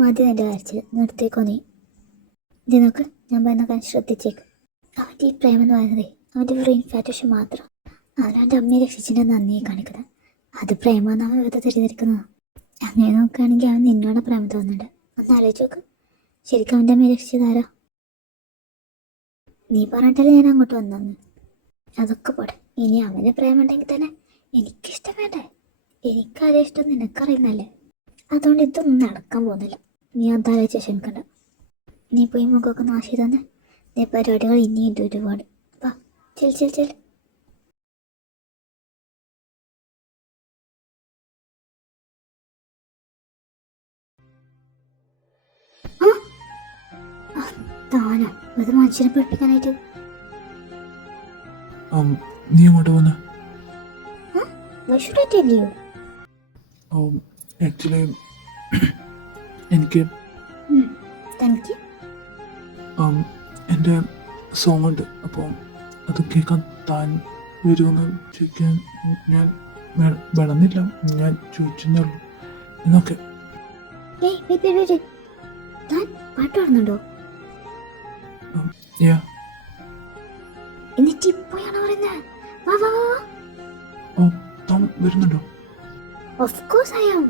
മതി നിൻ്റെ കരച്ചിൽ, നിർത്തിക്കോ നീ. ഇത് നോക്ക്, ഞാൻ പറയുന്ന കാര്യം ശ്രദ്ധിച്ചേക്ക്. അവൻ്റെ ഈ പ്രേമം എന്ന് പറയുന്നത് അവൻ്റെ വെറും ഇൻഫാറ്റേഷൻ മാത്രം. അവനവൻ്റെ അമ്മയെ രക്ഷിച്ചതിൻ്റെ നന്ദിയെ കാണിക്കുന്നത്, അത് പ്രേമെന്ന് അവൻ വെറുതെ തെറ്റിദ്ധരിക്കുന്നതാണ്. അങ്ങനെ നോക്കുകയാണെങ്കിൽ അവൻ നിന്നോട് പ്രേമം തോന്നുന്നുണ്ട്. ഒന്ന് ആലോചിച്ച് നോക്ക്, ശരിക്കും അവൻ്റെ അമ്മയെ രക്ഷിച്ചതാരാ? നീ പറഞ്ഞിട്ടല്ലേ ഞാൻ അങ്ങോട്ട് വന്നു. അതൊക്കെ പോട്ടെ, ഇനി അവന് പ്രേമം ഉണ്ടെങ്കിൽ തന്നെ എനിക്കിഷ്ടം വേണ്ടേ? എനിക്കാരെ ഇഷ്ടം നിനക്കറിയുന്നല്ലേ. അതുകൊണ്ട് ഇതൊന്നും നടക്കാൻ പോകുന്നില്ല. നീ അതാലോചിച്ച് ക്ഷമിക്കണ്ട. നീ പോയി മുഖമൊക്കെ നാശി തന്നെ. നീ പരിപാടികൾ ഇനിയുണ്ട് ഒരുപാട്. വാ, ചെൽ. താനോ അത് മനുഷ്യനെ പഠിപ്പിക്കാനായിട്ട്? നീ അങ്ങോട്ട് പോന്നെ? ആക്ച്വലി എനിക്ക് എൻ്റെ സോങ് ഉണ്ട്, അപ്പോൾ അത് കേൾക്കാൻ താൻ വരുമെന്ന് ചോദിക്കാൻ ഞാൻ വേണമെന്നില്ല, ഞാൻ ചോദിച്ചെന്നേ ഉള്ളൂ. എന്നൊക്കെ പാട്ട് പാടുന്നുണ്ടോ? എന്നിട്ട് ഇപ്പോഴാണ് പറയുന്നത് വാ വാ വാ. താൻ വരുന്നുണ്ടോ? Of course I am.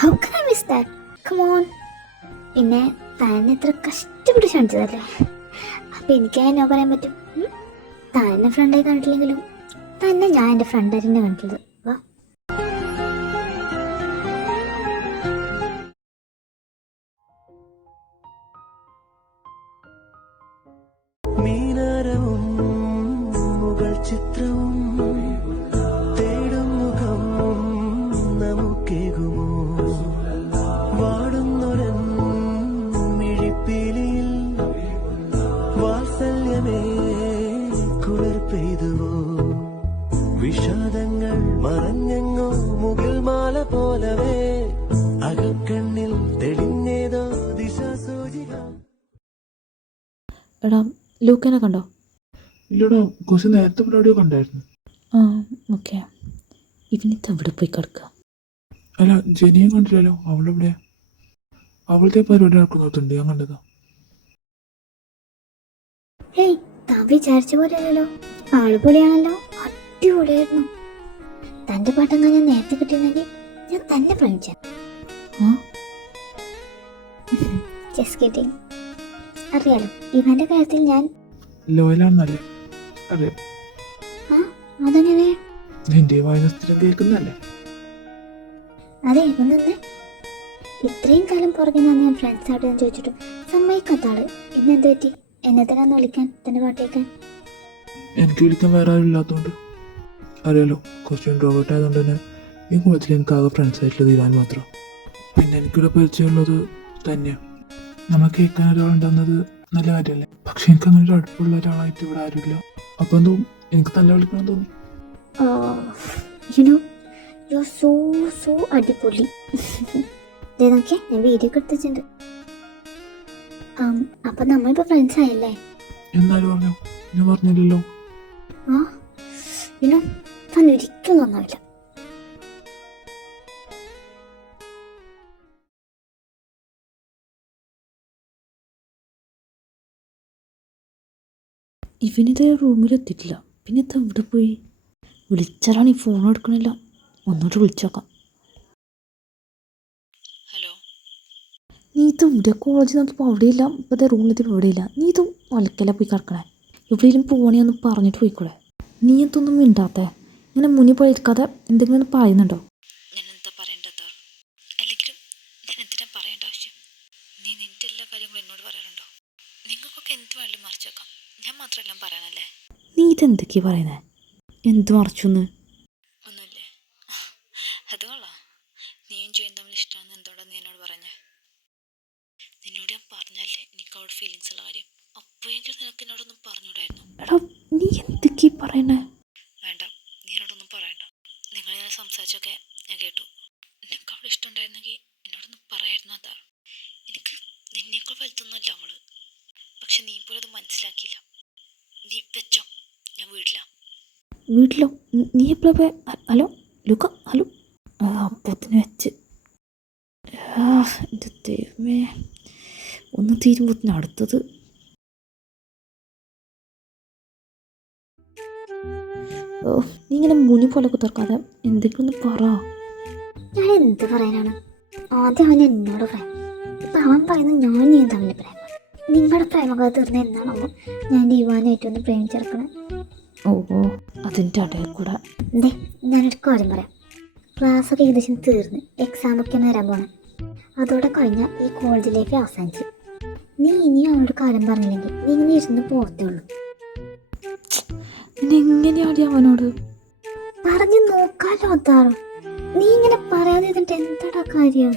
How can I miss that? Come on. പിന്നെ താൻ എത്ര കഷ്ടപ്പെട്ട് ക്ഷണിച്ചതല്ലേ, അപ്പം എനിക്ക് എന്നോ പറയാൻ പറ്റും? താൻ എന്നെ ഫ്രണ്ടായി കണ്ടിട്ടില്ലെങ്കിലും തന്നെ ഞാൻ എൻ്റെ ഫ്രണ്ടായിട്ട് തന്നെ കണ്ടിട്ടുള്ളത്. വാ. ചിത്രവും തേടും മുഖം നമുക്കേകുമോ? വാടുന്നൊരൻ മിഴിപ്പീലിയിൽ വാത്സല്യമേ കുളിർ പെയ്തുവോ? വിഷാദങ്ങൾ മറഞ്ഞെങ്ങോ മുകിൽ മാല പോലവേ അകക്കണ്ണിൽ തെളിഞ്ഞേതോ ദിശാസൂചിക. എടാ ലൂക്കനെ കണ്ടോ? ഇല്ലടാ, കുറച്ച് നേരത്തെ പരിപാടിയോ കണ്ടായിരുന്നു. ഓക്കെ, ഇവനിത്ത് എവിടെ പോയി കിടക്കുക? അല്ല, ജനിയെ കണ്ടില്ലല്ലോ. അവളെവിടെയാ? അവളുടെ പരിപാടി നടക്കുന്നുണ്ട്, ഞാൻ കണ്ടതാ. താൻ വിചാരിച്ച പോലെയല്ലോ, ആള് പൊളിയാണല്ലോ, അടിപൊളിയായിരുന്നു. തന്റെ പാട്ടങ്ങ ഞാൻ നേരത്തെ കിട്ടിയിരുന്നെങ്കിൽ ഞാൻ തന്നെ പ്രേമിച്ച. അറിയാലോ, ഇവന്റെ കാര്യത്തിൽ ഞാൻ ലോയലാണെന്നല്ലേ അറിയാം. അതെങ്ങനെ? നിന്റെ വായന സ്ഥിരം കേൾക്കുന്നല്ലേ? അതെ, ഒന്നെ ഇത്രയും കാലം പുറകെ ഞാൻ ഫ്രണ്ട്സ് ആയിട്ട് ചോദിച്ചിട്ടും സമ്മതിക്കാത്ത ആള് ഇന്ന് എന്ത് പറ്റി? എന്നെ തന്നെ വിളിക്കാൻ, തന്നെ പാട്ട് കേൾക്കാൻ? എനിക്ക് വിളിക്കാൻ വേറെ ആരും ഇല്ലാത്തതുകൊണ്ട്. അറിയാലോ, കുറച്ച് ഇൻട്രോവേർട്ട് ആയതുകൊണ്ട് തന്നെ ഈ കോളേജിൽ എനിക്ക് ആകെ ഫ്രണ്ട്സ് ആയിട്ടുള്ളത് ഇതാൻ മാത്രം. പിന്നെ എനിക്കിവിടെ പരിചയമുള്ളത് തന്നെയാണ്. നമ്മൾ കേൾക്കാൻ ഒരാളുണ്ടാകുന്നത് നല്ല കാര്യമല്ലേ? പക്ഷെ എനിക്ക് അങ്ങനെ ഒരു അടുപ്പുള്ള ഒരാളായിട്ട് ഇവിടെ ആരുമില്ല. അപ്പം എന്തോ എനിക്ക് തന്നെ വിളിക്കണം തോന്നി. അടിപൊളി. നോക്കിയാ ഞാൻ വീഡിയോ ഒക്കെ എടുത്തിട്ടുണ്ട്. അപ്പൊ നമ്മളിപ്പോ ഫ്രണ്ട്സ് ആയല്ലേ? എന്നാലും പറഞ്ഞു, ഞാൻ പറഞ്ഞില്ലല്ലോ. തന്നെ ഒരിക്കലും നന്നാവില്ല. ഇവനിത് റൂമിലെത്തിയിട്ടില്ല, പിന്നെ ഇത് എവിടെ പോയി? വിളിച്ചാലാണ് ഈ ഫോൺ എടുക്കണില്ല. ഒന്നോട്ട് വിളിച്ചോക്കാം. ഹലോ, നീ ഇത് ഇവിടെ കോളേജ് നോക്കിയപ്പോൾ അവിടെയില്ല, ഇപ്പോഴത്തെ റൂമിലെത്തിയപ്പോൾ ഇവിടെയില്ല. നീ ഇത് വലക്കല്ല പോയി കിടക്കണേ. എവിടെയെങ്കിലും പോകണേ ഒന്ന് പറഞ്ഞിട്ട് പോയിക്കൂടെ? നീ എന്തൊന്നും മിണ്ടാത്തേ? ഇങ്ങനെ മുന്നിൽ പോയി ഇരിക്കാതെ എന്തെങ്കിലും പറയുന്നുണ്ടോ? ഞാൻ എന്താ പറയേണ്ടത്? അല്ലെങ്കിലും ഞാൻ എന്തിനാ പറയേണ്ട ആവശ്യം? നീ നിന്റെ എല്ലാ കാര്യങ്ങളും എന്നോട് പറയാറുണ്ടോ? നിങ്ങൾക്കൊക്കെ എന്ത് വേണമെങ്കിലും മറിച്ചേക്കാം, ഞാൻ മാത്രമെല്ലാം പറയണല്ലേ? നീ ഇതെന്തൊക്കെയാ പറയുന്നേ? എന്ത് മറിച്ചൊന്ന്? ഒന്നുമില്ലേ? അത് കൊള്ളാം. നീയും ചെയ്യും തമ്മിൽ ഇഷ്ടമാണെന്ന് എന്തോടാ നീ എന്നോട് പറഞ്ഞേ? നിന്നോട് ഞാൻ പറഞ്ഞല്ലേ എനിക്ക് അവിടെ ഫീലിങ്സ് ഉള്ള കാര്യം. അപ്പോഴെങ്കിലും നിനക്ക് എന്നോടൊന്നും പറഞ്ഞൂടായിരുന്നു. എടാ, നീ എന്തൊക്കെയാ പറയണേ? വേണ്ട, നീ എന്നോടൊന്നും പറയണ്ട. നിങ്ങൾ ഞാൻ സംസാരിച്ചൊക്കെ ഞാൻ കേട്ടു. നിനക്ക് അവിടെ ഇഷ്ടമുണ്ടായിരുന്നെങ്കിൽ എന്നോടൊന്നും പറയായിരുന്നു. അതാ, എനിക്ക് നിന്നേക്കാൾ വലുതൊന്നുമല്ല അവള്. പക്ഷെ നീ പോലും അത് മനസ്സിലാക്കിയില്ല. നീ വെച്ചോ, ഞാൻ വീട്ടിലോ? നീ എപ്പോഴാ? ഹലോ ലൂക്ക, ഹലോ. അപ്പത്തിന് വെച്ച് എൻ്റെ ദൈവമേ, ഒന്ന് തീരുമ്പോഴത്തേന് അടുത്തത്. ഓ, നീ ഇങ്ങനെ മുനി പോലെ കുത്തിറക്കാതെ എന്തെങ്കിലും ഒന്ന് പറ. ഞാൻ എന്ത് പറയാനാണ്? ആദ്യം അവൻ എന്നോട് പ്രേമം, ഇപ്പം അവൻ പറയുന്നത് ഞാൻ നീ തമ്മിൽ പ്രേമം. നിങ്ങളുടെ പ്രേമകഥ തീർന്ന എന്നാണോ ഞാൻ ദിവാനായിട്ടൊന്ന് പ്രേമിച്ചെടുക്കണേ? ഓ ഓ, അതിൻ്റെ ഇടയിൽ കൂടെ. എന്തേ, ഞാനൊരു കാര്യം പറയാം. ക്ലാസ്സൊക്കെ ഏകദേശം തീർന്ന് എക്സാമൊക്കെ വരാൻ പോകണം. അതോടെ കഴിഞ്ഞാൽ ഈ കോളേജ് ലൈഫ് അവസാനിച്ച്. നീ ഇനിയും അവനോട് കാര്യം പറഞ്ഞില്ലെങ്കിൽ നീ ഇങ്ങനെ ഇരുന്ന് പോകത്തേ ഉള്ളൂ. പിന്നെ എങ്ങനെയാടി അവനോട് പറഞ്ഞു നോക്കാലോ അതാറോ? നീ ഇങ്ങനെ പറയാതെ ഇരുന്നിട്ട് എന്താടാ കാര്യം?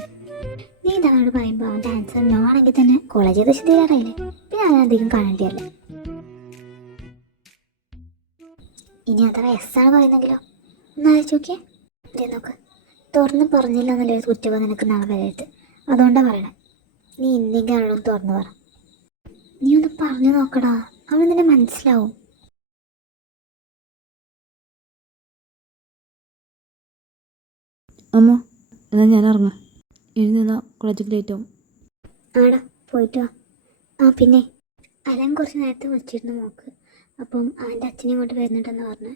നീ ഇതവനോട് പറയുമ്പോൾ അവൻ്റെ ആൻസർ നോ ആണെങ്കിൽ തന്നെ കോളേജ് ഏകദേശം തീരാറായില്ലേ, പിന്നെ അവനധികം കാണേണ്ടിയല്ലേ. ഇനി അഥവാ എസ് ആണ് പറയുന്നെങ്കിലോ ഒന്ന് ആലോചിച്ച് നോക്കിയേ. ഇതേ നോക്ക്, തുറന്ന് പറഞ്ഞില്ല എന്നുള്ളൊരു കുറ്റബോധം നിനക്ക് നാളെ വരരുത്. അതുകൊണ്ടാണ് പറയണേ. നീ ഇന്നെങ്കിലും അവനോട് തുറന്ന് പറ. നീ ഒന്ന് പറഞ്ഞു നോക്കടാ, അവന് നിന്നെ മനസ്സിലാവും. അമ്മ, എന്നാൽ ഞാൻ ഇറങ്ങാം. എഴുതുന്ന കോളേജിൽ ലേറ്റ് ആവും. ആടാ, പോയിട്ട് വാ. ആ പിന്നെ അലൻ കുറച്ച് നേരത്തെ വിളിച്ചിരുന്നു മോക്ക്. അപ്പം അവൻ്റെ അച്ഛനെ ഇങ്ങോട്ട് വരുന്നുണ്ടെന്ന് പറഞ്ഞു.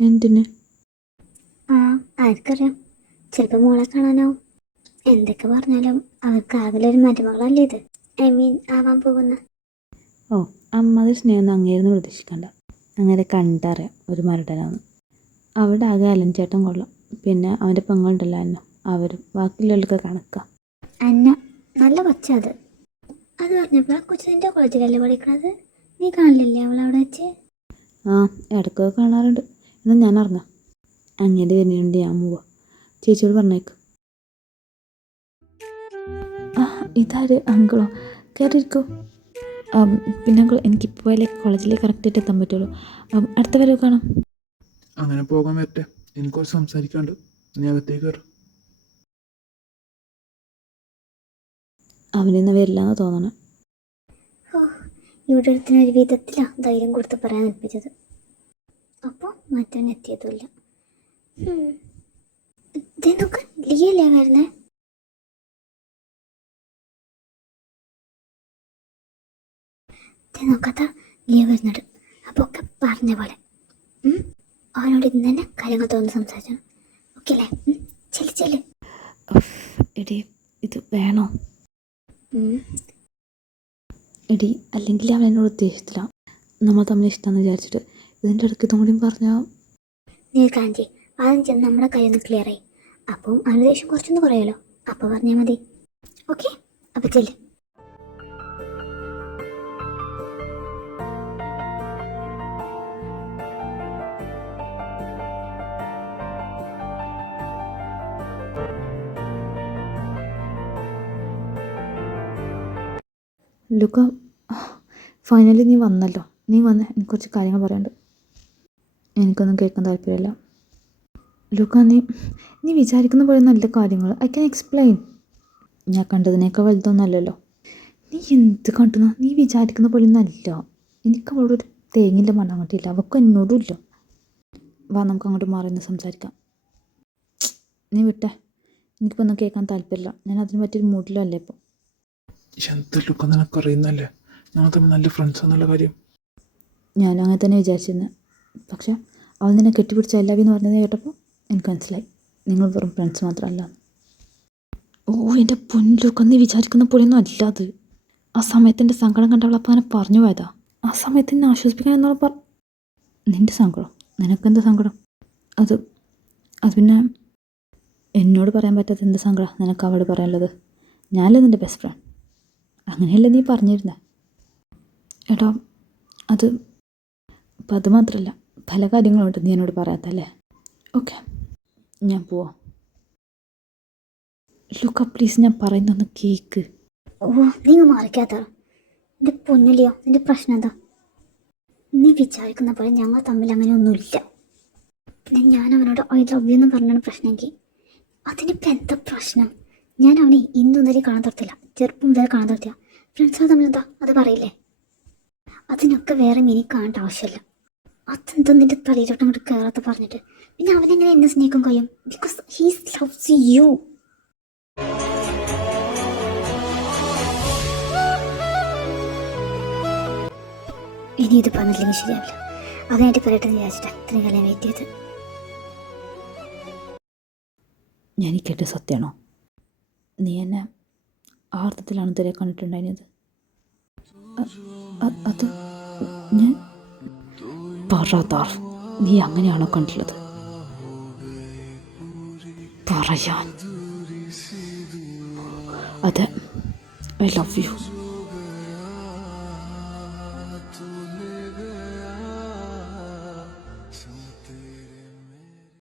എന്തിന്? ആ, ആർക്കറിയാം, ചിലപ്പോൾ മോളെ കാണാനാവും. എന്തൊക്കെ പറഞ്ഞാലും അവർക്ക് ആകലൊരു മരുമകളല്ലേ ഇത്, ഐ മീൻ ആവാൻ പോകുന്ന. ഓ, അമ്മയുടെ സ്നേഹം അങ്ങേരുന്ന് പ്രതീക്ഷിക്കണ്ട. അങ്ങനെ കണ്ടറിയാം ഒരു മരടനാന്ന്. അവിടെ ആകെ അലൻ ചേട്ടൻ കൊള്ളാം, പിന്നെ അവൻ്റെ പെങ്ങളുണ്ടല്ലോ അന്ന, അവരും ബാക്കിയുള്ളവർക്ക് കണക്കാം. അന്ന നല്ല കൊച്ചാ അത്. അത് പറഞ്ഞപ്പോൾ ആ കൊച്ചു നിൻ്റെ കോളേജിലല്ലേ പഠിക്കണത്? നീ കാണില്ലല്ലേ അവളവിടെ വെച്ച്? ആ, ഇടയ്ക്കൊക്കെ കാണാറുണ്ട്. എന്നാൽ ഞാൻ ഇറങ്ങാം. അങ്ങേൻ്റെ വരുന്നുണ്ട്, ഞാൻ പോവാം. ചേച്ചിയോട് പറഞ്ഞേക്ക്. ആ, ഇതാര് അങ്കിളോ? കയറിയിരിക്കൂ. പിന്നെ അങ്കിൾ, എനിക്കിപ്പോൾ കോളേജിലേക്ക് കറക്റ്റായിട്ട് എത്താൻ പറ്റുള്ളൂ. അടുത്ത വരവ് കാണാം. അങ്ങനെ പോകാൻ പറ്റേ, എനിക്കൊരു സംസാരിക്കാണ്ട്. നീ അകത്തേക്ക് കയറും. അവനിന്ന് വരില്ല എന്ന് തോന്നണം. ഓ, ഇവിടെ ഒരുത്തിനൊരു വിധത്തിലാണ് ധൈര്യം കൊടുത്ത് പറയാൻ ഏൽപ്പിച്ചത്. അപ്പോൾ മറ്റവൻ എത്തിയതുമില്ല. ഇതേ നോക്ക്, ലിയല്ലേ വരുന്നേ? നോക്കാത്ത ലിയ വരുന്നുണ്ട്. അപ്പോൾ ഒക്കെ പറഞ്ഞ പോലെ അവനോട് ഇന്ന് തന്നെ കാര്യങ്ങൾ തോന്നുന്നു സംസാരിച്ചു. ഓക്കെ അല്ലേ? ചെല്ലു ചെല്ലു. എടി, ഇത് വേണോ? ഉം. എടി, അല്ലെങ്കിൽ അവൻ എന്നോട് ഉദ്ദേശിച്ചില്ല. നമ്മൾ തമ്മിൽ ഇഷ്ടമെന്ന് വിചാരിച്ചിട്ട് ഇതിൻ്റെ ഇടയ്ക്ക് ഇതും കൂടിയും പറഞ്ഞാൽ. നീ കാഞ്ചി ആദ്യം ചെന്ന് നമ്മുടെ കയ്യിൽ നിന്ന് ക്ലിയർ ആയി. അപ്പം അവന് ദേഷ്യം കുറച്ചൊന്ന് കുറയാലോ. അപ്പോൾ പറഞ്ഞാൽ മതി. ഓക്കെ, അപ്പോൾ ചെല്ല്. ലുക്ക, ഫൈനലി നീ വന്നല്ലോ. നീ വന്ന് എനിക്ക് കുറച്ച് കാര്യങ്ങൾ പറയാനുണ്ട്. എനിക്കൊന്നും കേൾക്കാൻ താല്പര്യമില്ല. ലുക്ക, നീ വിചാരിക്കുന്ന പോലെ നല്ല കാര്യങ്ങൾ ഐ ക്യാൻ എക്സ്പ്ലെയിൻ. ഞാൻ കണ്ടതിനേക്കാൾ വലുതൊന്നല്ലല്ലോ. നീ എന്ത് കണ്ടുന്ന? നീ വിചാരിക്കുന്ന പോലെ ഒന്നല്ല. എനിക്ക് അവളോട് ഒരു തേങ്ങിൻ്റെ മണം അങ്ങോട്ടില്ല, അവൾക്കും എന്നോടും ഇല്ല. വാ, നമുക്ക് അങ്ങോട്ട് മാറി നിന്ന് സംസാരിക്കാം. നീ വിട്ടേ, എനിക്കിപ്പോൾ ഒന്നും കേൾക്കാൻ താല്പര്യമില്ല. ഞാൻ അതിന് പറ്റിയൊരു മൂഡിലല്ലേ ഇപ്പോൾ. എന്തെല്ലൊക്കെ നിനക്കറിയുന്നല്ലേ ഞങ്ങൾ തമ്മിൽ നല്ല ഫ്രണ്ട്സ് എന്നുള്ള കാര്യം. ഞാനും അങ്ങനെ തന്നെ വിചാരിച്ചിരുന്നത്. പക്ഷെ അവൻ നിന്നെ കെട്ടിപ്പിടിച്ച എല്ലാവരും എന്ന് പറഞ്ഞത് കേട്ടപ്പോൾ എനിക്ക് മനസ്സിലായി നിങ്ങൾ വെറും ഫ്രണ്ട്സ് മാത്രമല്ല. ഓ, എൻ്റെ പൊന്നിലൊക്കെ നീ വിചാരിക്കുന്ന പോലെയൊന്നും അല്ല അത്. ആ സമയത്ത് എൻ്റെ സങ്കടം കണ്ടവളപ്പോൾ അങ്ങനെ പറഞ്ഞു പോയതാ. ആ സമയത്ത് എന്നെ ആശ്വസിപ്പിക്കാൻ എന്നുള്ള നിൻ്റെ സങ്കടം? നിനക്കെന്താ സങ്കടം? അത് പിന്നെ എന്നോട് പറയാൻ പറ്റാത്ത എന്ത് സങ്കടം നിനക്ക് അവളോട് പറയാനുള്ളത്? ഞാനല്ലേ നിൻ്റെ ബെസ്റ്റ് ഫ്രണ്ട്, അങ്ങനെയല്ലേ നീ പറഞ്ഞിരുന്നേ? എടാ, അപ്പം അത് മാത്രമല്ല, പല കാര്യങ്ങളുണ്ട് നീ എന്നോട് പറയാത്തല്ലേ. ഓക്കെ, ഞാൻ പോവാം. ലുക്ക, പ്ലീസ്, ഞാൻ പറയുന്നൊന്ന് കേക്ക്. ഓ, നീ മാറിക്കാത്ത എൻ്റെ പൊന്നില്ലയോ? നിൻ്റെ പ്രശ്നം എന്താ? നീ വിചാരിക്കുന്ന പോലെ ഞങ്ങൾ തമ്മിൽ അങ്ങനെ ഒന്നുമില്ല. പിന്നെ ഞാൻ അവനോട് ഐ ലവ് യു എന്ന് പറഞ്ഞാണ് പ്രശ്നമെങ്കിൽ അതിനിപ്പോൾ എന്താ പ്രശ്നം? ഞാൻ അവനെ ഇന്നൊന്നേരം കാണാൻ നിർത്തില്ല, ചെറുപ്പം മുതൽ കാണാൻ നിർത്തില്ല. ഫ്രണ്ട്സുകൾ തമ്മിൽ എന്താ അത് പറയില്ലേ? അതിനൊക്കെ വേറെ മീനിങ് കാണേണ്ട ആവശ്യമില്ല. അതെന്താ നിൻ്റെ തലയിലോട്ട് അങ്ങോട്ട് കയറാത്ത പറഞ്ഞിട്ട് പിന്നെ അവനെങ്ങനെ എന്നെ സ്നേഹിക്കാൻ കഴിയും? Because he loves you. ഇനി ഇത് പറഞ്ഞില്ലെങ്കിൽ ശരിയാവില്ല. അതിനായിട്ട് പറയട്ടെ എന്ന് വിചാരിച്ചിട്ടാ ഇത്രയും കാലം വെയിറ്റ് ചെയ്ത്. ഞാൻ ഈ കേട്ട സത്യമാണോ? നീ എന്നെ ആ അർത്ഥത്തിലാണ് ഇതുവരെ കണ്ടിട്ടുണ്ടായിരുന്നത്? അത് ഞാൻ പറയാതാർ, നീ അങ്ങനെയാണോ കണ്ടിട്ടുള്ളത്? പറയാൻ അതെ, ഐ ലവ് യു.